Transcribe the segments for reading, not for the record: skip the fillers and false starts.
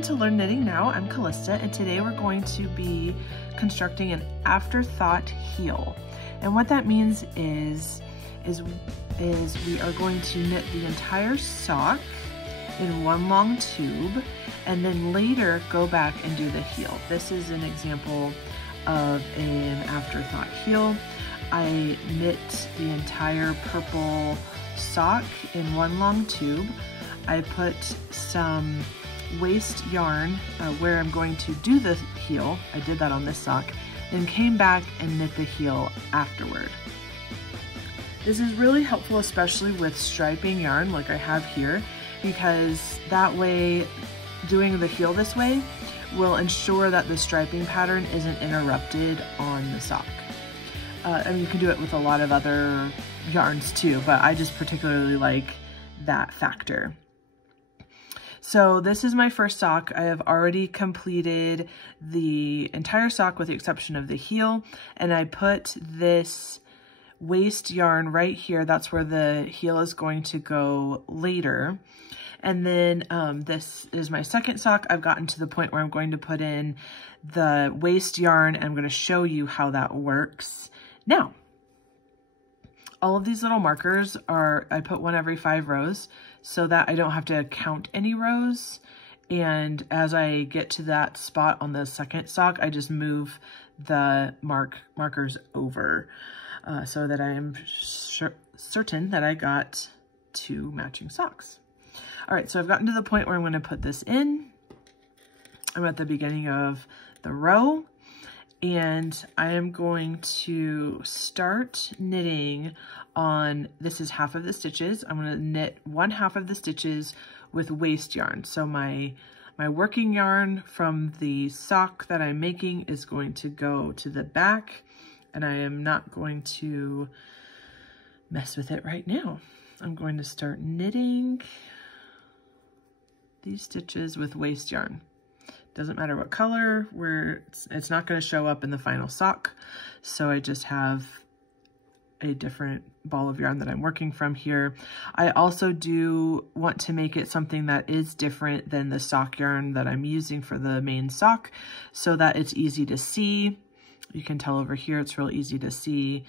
Welcome to Learn Knitting Now. I'm Callista, and today we're going to be constructing an afterthought heel. And what that means is we are going to knit the entire sock in one long tube, and then later go back and do the heel. This is an example of an afterthought heel. I knit the entire purple sock in one long tube. I put some waste yarn where I'm going to do the heel. I did that on this sock, then came back and knit the heel afterward. This is really helpful, especially with striping yarn like I have here, because that way, doing the heel this way will ensure that the striping pattern isn't interrupted on the sock. I mean, you can do it with a lot of other yarns too, but I just particularly like that factor. So this is my first sock. I have already completed the entire sock with the exception of the heel, and I put this waste yarn right here. That's where the heel is going to go later. And then this is my second sock. I've gotten to the point where I'm going to put in the waste yarn, and I'm going to show you how that works now. All of these little markers are, I put one every 5 rows so that I don't have to count any rows. And as I get to that spot on the second sock, I just move the markers over so that I am certain that I got 2 matching socks. All right, so I've gotten to the point where I'm going to put this in. I'm at the beginning of the row, and I am going to start knitting on, this is half of the stitches. I'm going to knit 1/2 of the stitches with waste yarn. So my working yarn from the sock that I'm making is going to go to the back, and I am not going to mess with it right now. I'm going to start knitting these stitches with waste yarn. Doesn't matter what color, it's not going to show up in the final sock. So I just have a different ball of yarn that I'm working from here. I also do want to make it something that is different than the sock yarn that I'm using for the main sock so that it's easy to see. You can tell over here, it's real easy to see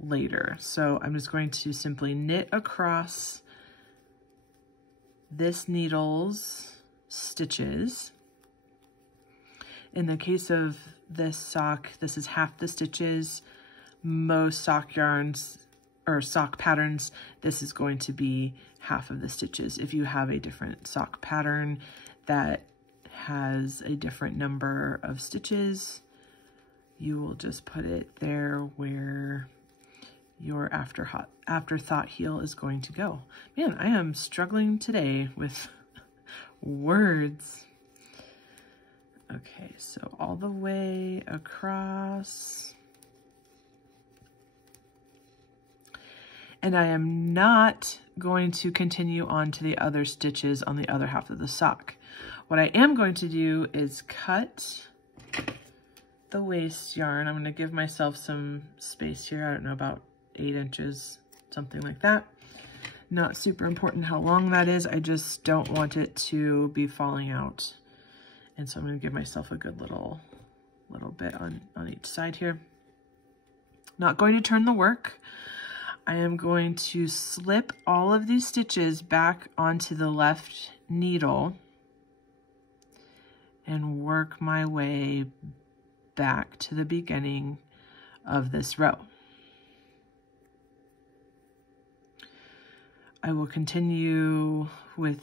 later. So I'm just going to simply knit across this needle's stitches. In the case of this sock, this is half the stitches. Most sock yarns or sock patterns, this is going to be half of the stitches. If you have a different sock pattern that has a different number of stitches, you will just put it there where your afterthought heel is going to go. Man, I am struggling today with words. Okay, so all the way across. And I am not going to continue on to the other stitches on the other half of the sock. What I am going to do is cut the waste yarn. I'm going to give myself some space here. I don't know, about 8 inches, something like that. Not super important how long that is. I just don't want it to be falling out. And so I'm going to give myself a good little bit on each side here. Not going to turn the work. I am going to slip all of these stitches back onto the left needle and work my way back to the beginning of this row. I will continue with,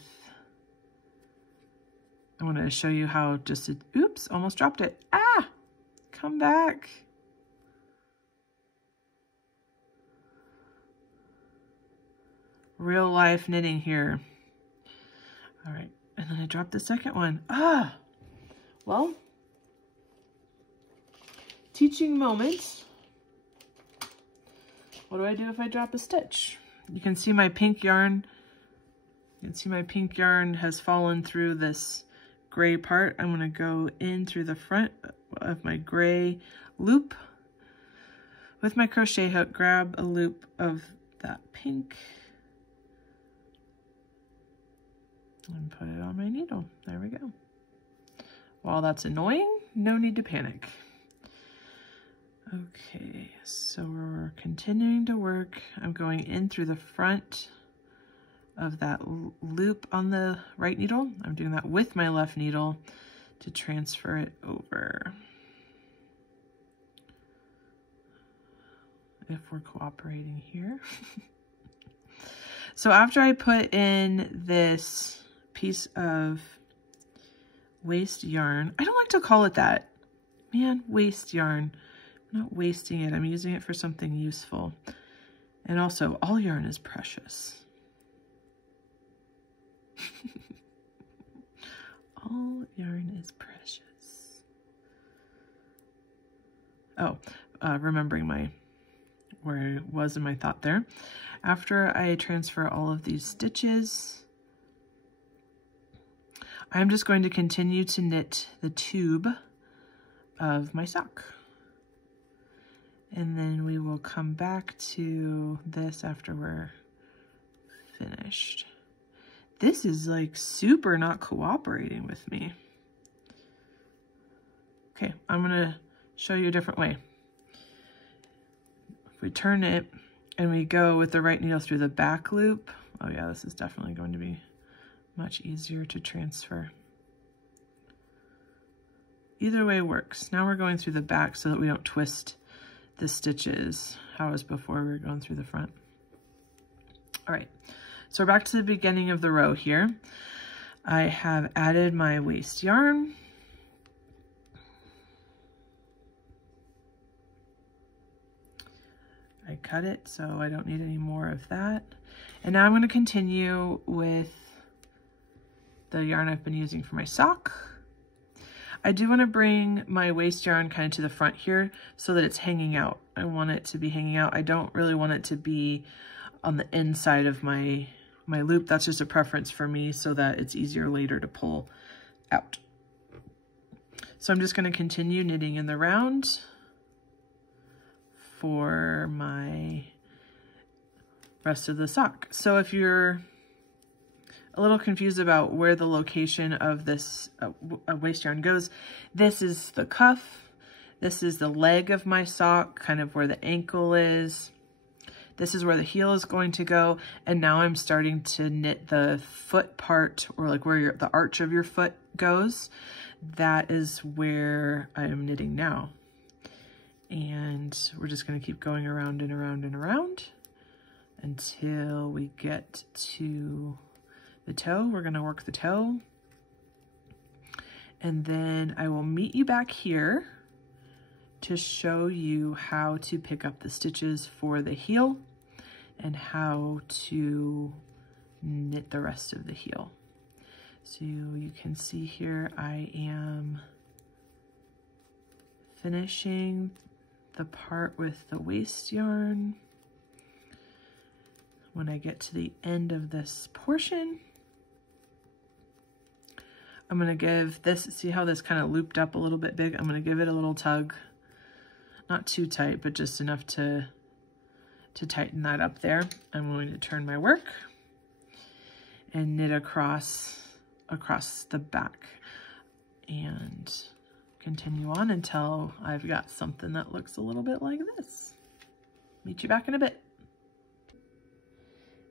I want to show you how just, oops, almost dropped it. Ah, come back. Real life knitting here. All right, and then I dropped the second one. Ah, well, teaching moment. What do I do if I drop a stitch? You can see my pink yarn. You can see my pink yarn has fallen through this gray part. I'm going to go in through the front of my gray loop with my crochet hook, grab a loop of that pink and put it on my needle. There we go. While that's annoying, no need to panic. Okay, so we're continuing to work. I'm going in through the front of that loop on the right needle. I'm doing that with my left needle to transfer it over. If we're cooperating here. So after I put in this piece of waste yarn, I don't like to call it that. Man, waste yarn. I'm not wasting it. I'm using it for something useful. And also, all yarn is precious. All yarn is precious. Oh, remembering where I was in my thought there. After I transfer all of these stitches, I'm just going to continue to knit the tube of my sock. And then we will come back to this after we're finished. This is like super not cooperating with me. Okay, I'm gonna show you a different way. If we turn it and we go with the right needle through the back loop, oh yeah, this is definitely going to be much easier to transfer. Either way works. Now we're going through the back so that we don't twist the stitches how it was before we were going through the front. All right, so we're back to the beginning of the row here. I have added my waste yarn. I cut it so I don't need any more of that. And now I'm going to continue with the yarn I've been using for my sock. I do want to bring my waste yarn kind of to the front here so that it's hanging out. I want it to be hanging out. I don't really want it to be on the inside of my loop. That's just a preference for me so that it's easier later to pull out. So I'm just going to continue knitting in the round for my rest of the sock. So if you're a little confused about where the location of this waste yarn goes, this is the cuff, this is the leg of my sock, kind of where the ankle is, this is where the heel is going to go, and now I'm starting to knit the foot part, or like where the arch of your foot goes. That is where I'm knitting now. And we're just going to keep going around and around and around until we get to the toe. We're going to work the toe. And then I will meet you back here to show you how to pick up the stitches for the heel and how to knit the rest of the heel. So you can see here I am finishing the part with the waste yarn. When I get to the end of this portion, I'm going to give this, see how this kind of looped up a little bit big? I'm going to give it a little tug, not too tight, but just enough to tighten that up there. I'm going to turn my work and knit across the back and continue on until I've got something that looks a little bit like this. Meet you back in a bit.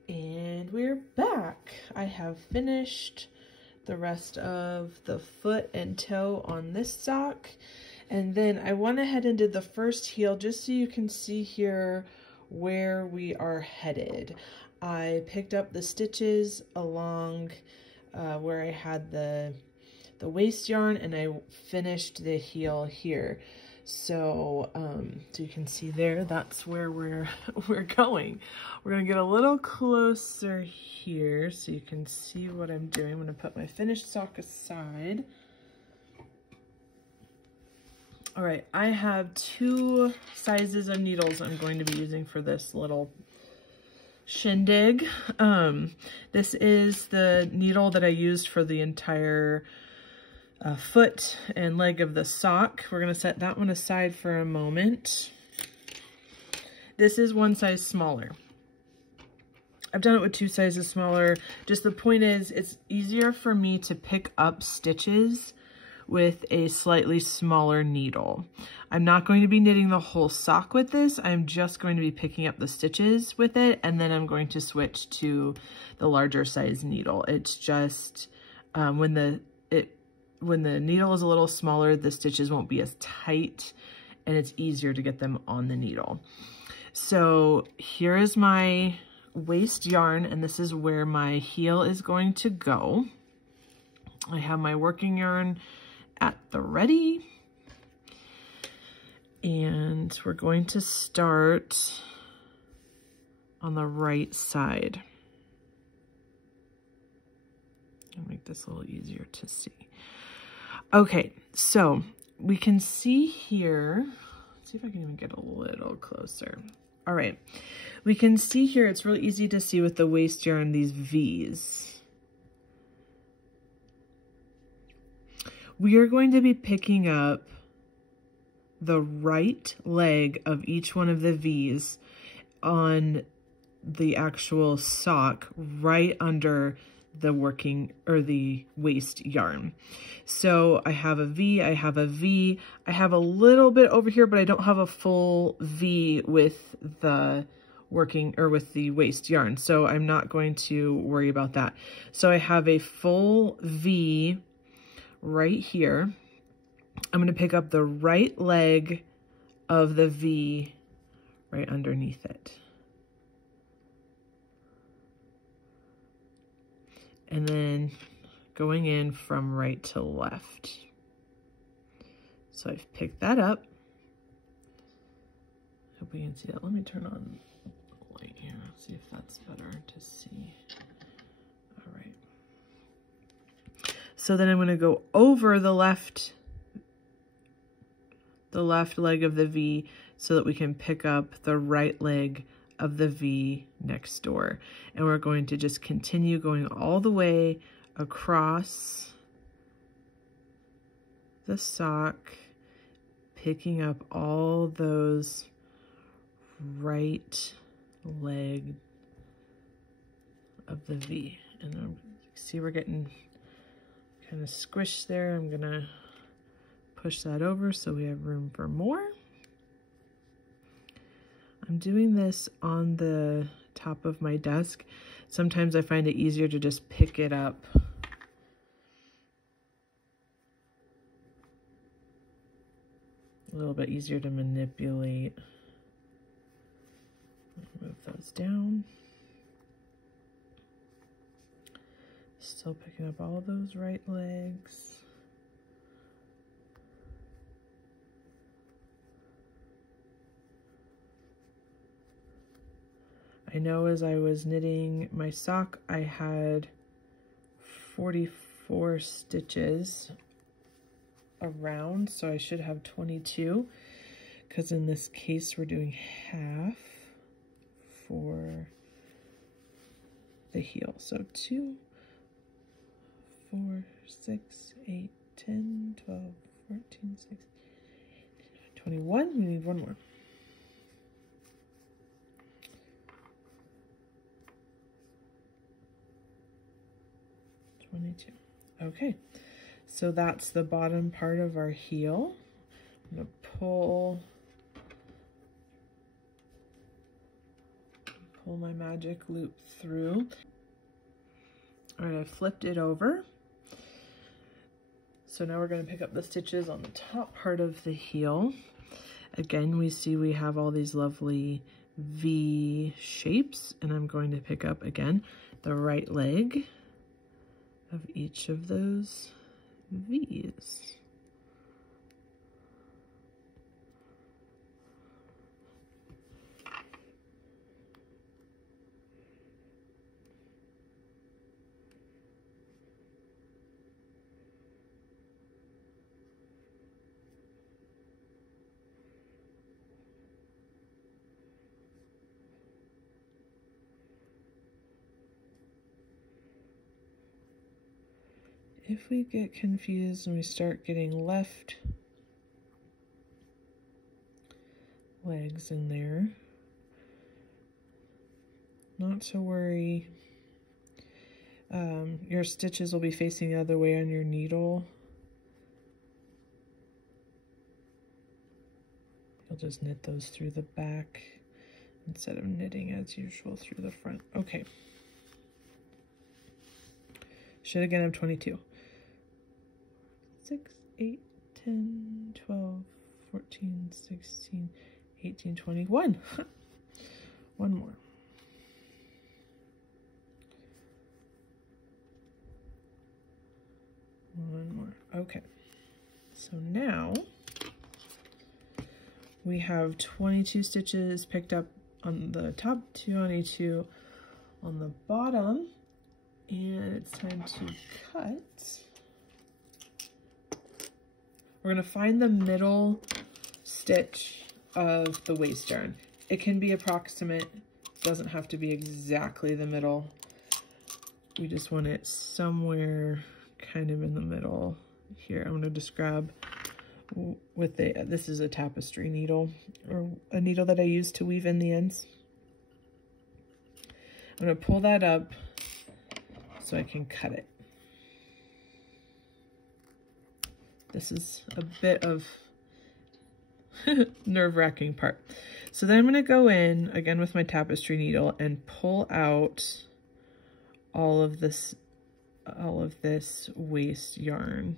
And we're back. I have finished the rest of the foot and toe on this sock. And then I went ahead and did the first heel just so you can see here where we are headed. I picked up the stitches along where I had the waste yarn, and I finished the heel here. So, so you can see there, that's where we're going. We're gonna get a little closer here so you can see what I'm doing. I'm gonna put my finished sock aside. All right, I have 2 sizes of needles I'm going to be using for this little shindig. This is the needle that I used for the entire foot and leg of the sock. We're going to set that one aside for a moment. This is 1 size smaller. I've done it with 2 sizes smaller. Just the point is, it's easier for me to pick up stitches with a slightly smaller needle. I'm not going to be knitting the whole sock with this. I'm just going to be picking up the stitches with it, and then I'm going to switch to the larger size needle. It's just when the needle is a little smaller, the stitches won't be as tight and it's easier to get them on the needle. So here is my waste yarn, and this is where my heel is going to go. I have my working yarn at the ready, and we're going to start on the right side. I'll make this a little easier to see. Okay, so we can see here, let's see if I can even get a little closer. All right, we can see here, it's really easy to see with the waste yarn, these V's. We are going to be picking up the right leg of each one of the V's on the actual sock right under the working or the waste yarn. So I have a V, I have a V, I have a little bit over here, but I don't have a full V with the working or with the waste yarn. So I'm not going to worry about that. So I have a full V right here. I'm going to pick up the right leg of the V right underneath it. And then going in from right to left. So I've picked that up. Hope we can see that. Let me turn on the light here, see if that's better to see. All right. So then I'm going to go over the left leg of the V so that we can pick up the right leg of the V next door. And we're going to just continue going all the way across the sock, picking up all those right leg of the V. And see we're getting kind of squished there. I'm gonna push that over so we have room for more. I'm doing this on the top of my desk. Sometimes I find it easier to just pick it up. A little bit easier to manipulate. Move those down. Still picking up all those right legs. I know as I was knitting my sock, I had 44 stitches around, so I should have 22, because in this case we're doing half for the heel. So 2, 4, 6, 8, 10, 12, 14, 16, 21. We need one more. 22. Okay, so that's the bottom part of our heel. I'm going to pull my magic loop through. All right, I flipped it over. So now we're going to pick up the stitches on the top part of the heel. Again, we see we have all these lovely V shapes, and I'm going to pick up again the right leg of each of those V's. If we get confused and we start getting left legs in there, not to worry. Your stitches will be facing the other way on your needle just knit those through the back instead of knitting as usual through the front. Okay. Should again have 22. 6, 8, 10, 12, 14, 16, 18, 21. One more. One more. Okay. So now we have 22 stitches picked up on the top, 292 on the bottom, and it's time to cut. We're going to find the middle stitch of the waist yarn. It can be approximate, doesn't have to be exactly the middle. We just want it somewhere kind of in the middle here. I'm going to just grab with this is a tapestry needle, or a needle that I use to weave in the ends. I'm going to pull that up so I can cut it. This is a bit of nerve-wracking part. So then I'm going to go in again with my tapestry needle and pull out all of this waist yarn,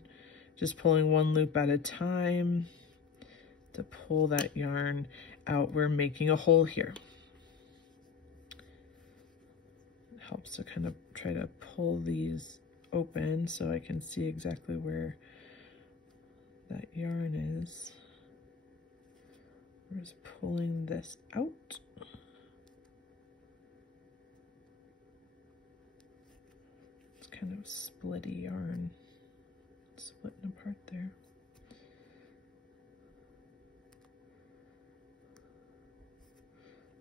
just pulling one loop at a time to pull that yarn out. We're making a hole here. It helps to kind of try to pull these open so I can see exactly where that yarn is. We're just pulling this out. It's kind of splitty yarn, splitting apart there.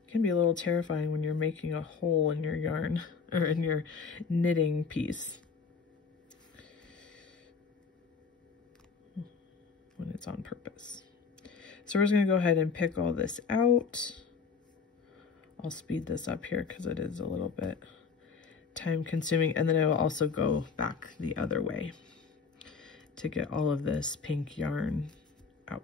It can be a little terrifying when you're making a hole in your yarn or in your knitting piece, when it's on purpose. So we're just going to go ahead and pick all this out. I'll speed this up here because it is a little bit time consuming, and then I will also go back the other way to get all of this pink yarn out.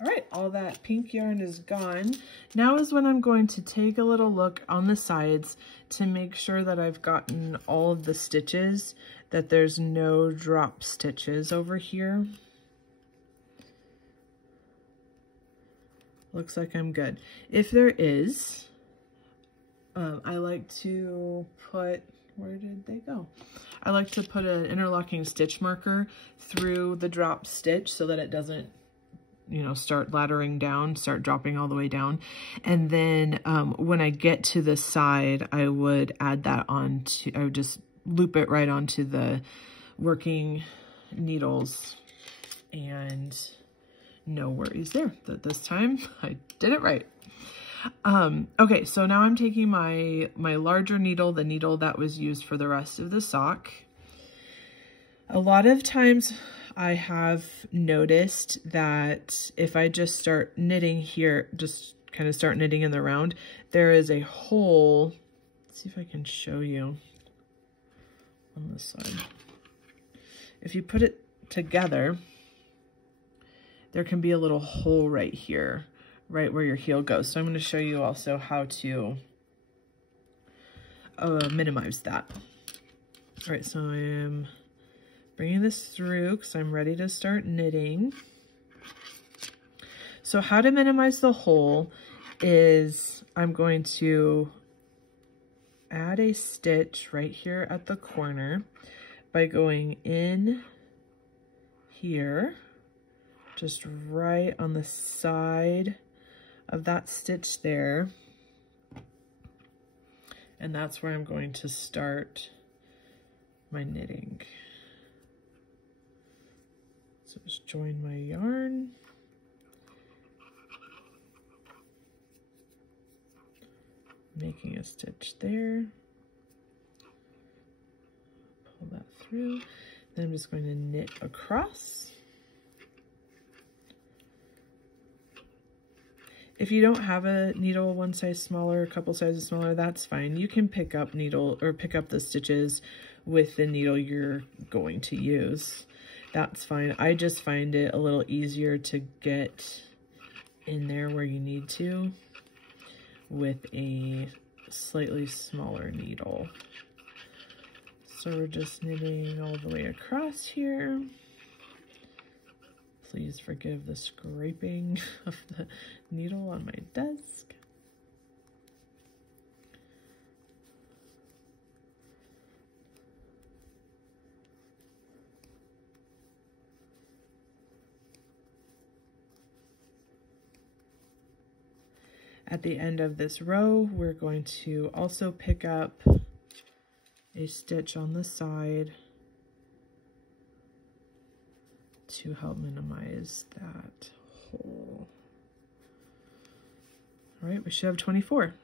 All right, all that pink yarn is gone. Now is when I'm going to take a little look on the sides to make sure that I've gotten all of the stitches, that there's no drop stitches over here. Looks like I'm good. If there is, I like to put, where did they go? I like to put an interlocking stitch marker through the drop stitch so that it doesn't, you know, start laddering down, start dropping all the way down. And then when I get to the side, I would add that onto, I would just loop it right onto the working needles, and no worries there. That this time I did it right. Okay, so now I'm taking my larger needle, the needle that was used for the rest of the sock. A lot of times I have noticed that if I just start knitting here, just kind of start knitting in the round, there is a hole. Let's see if I can show you on this side. If you put it together, there can be a little hole right here, right where your heel goes. So I'm going to show you also how to minimize that. All right, so I am bringing this through because I'm ready to start knitting. So how to minimize the hole is I'm going to add a stitch right here at the corner by going in here, just right on the side of that stitch there. And that's where I'm going to start my knitting. So just join my yarn. Making a stitch there. Pull that through. Then I'm just going to knit across. If you don't have a needle one size smaller, a couple sizes smaller, that's fine. You can pick up the stitches with the needle you're going to use. That's fine. I just find it a little easier to get in there where you need to with a slightly smaller needle. So we're just knitting all the way across here. Please forgive the scraping of the needle on my desk. At the end of this row, we're going to also pick up a stitch on the side to help minimize that hole. All right, we should have 24.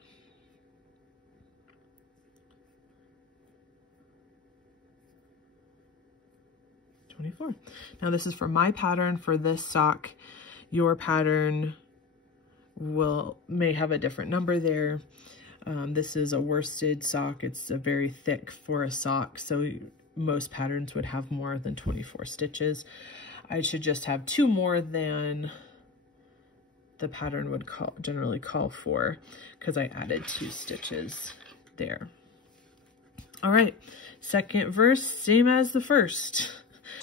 Now this is for my pattern for this sock. Your pattern may have a different number there. This is a worsted sock. It's a very thick for a sock, so most patterns would have more than 24 stitches. I should just have 2 more than the pattern would generally call for, because I added 2 stitches there. All right, second verse, same as the first.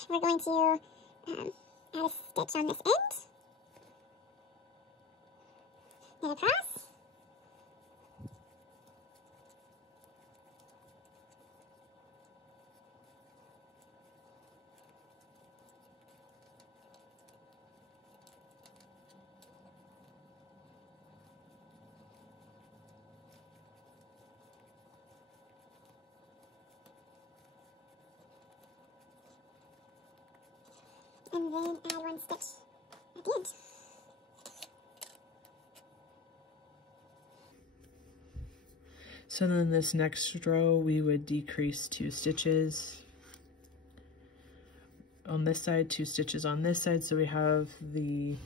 We're going to add a stitch on this end, knit across, and then add 1 stitch at the end. So then this next row, we would decrease 2 stitches on this side, 2 stitches on this side, so we have the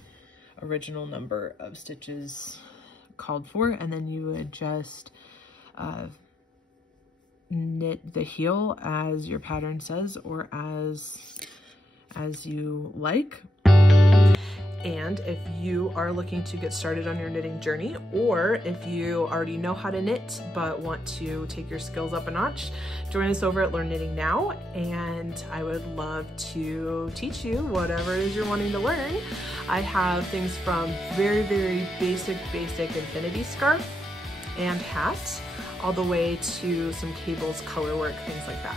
original number of stitches called for, and then you would just knit the heel as your pattern says, or as you like. And if you are looking to get started on your knitting journey, or if you already know how to knit but want to take your skills up a notch, join us over at Learn Knitting Now, and I would love to teach you whatever it is you're wanting to learn. I have things from very, very basic infinity scarf and hat, all the way to some cables, color work, things like that.